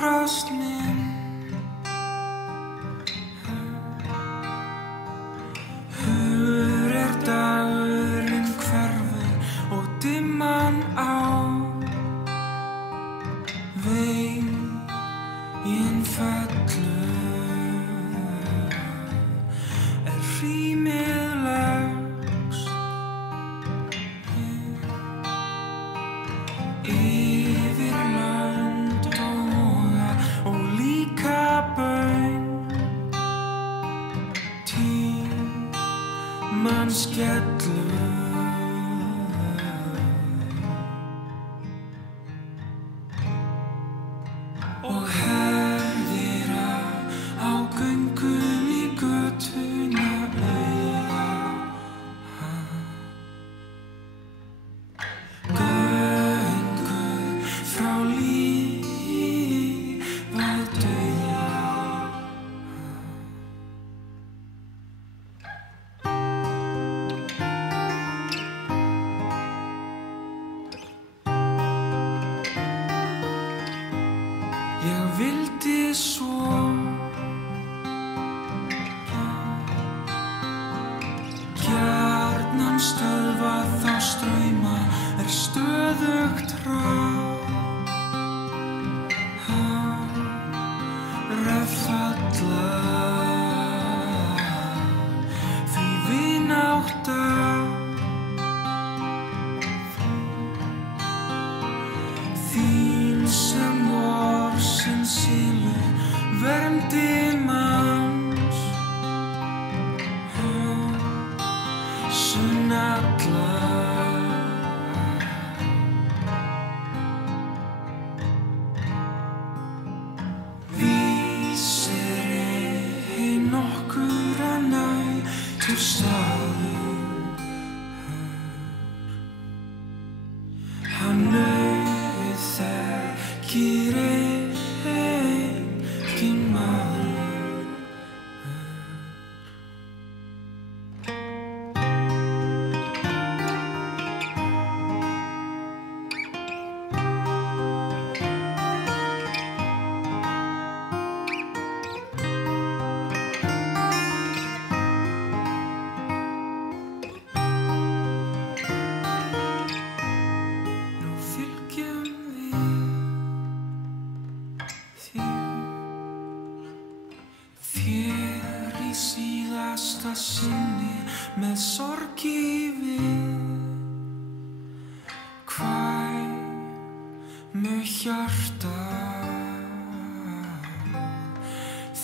brást minn. Hugur dagurinn hverfur og dimman á. Veginn fellur rýmið leggst yfir lönd og voga og líka baun. Tímans skellur og herðir á göngum í götuna auga. Göngu frá lífi að dauða. Ég vildi svo gjarnan stöðva þá strauma stöðugt falla því vinátta þín sem vorsinn sílu verndi manns sunn alla. Nokkurra næturstaður hann auðþekkir enginn maður. Þér í síðasta sinni með sorg í við, kvæmu hjarta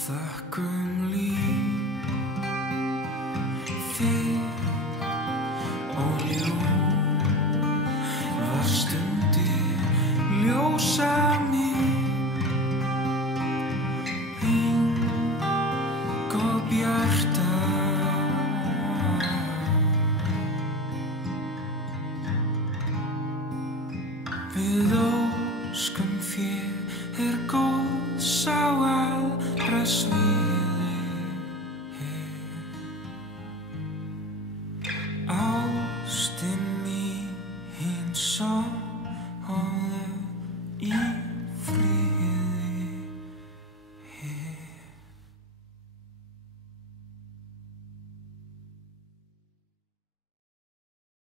þökkum líf þig og ljúfar stundir ljósa mig. Bjarta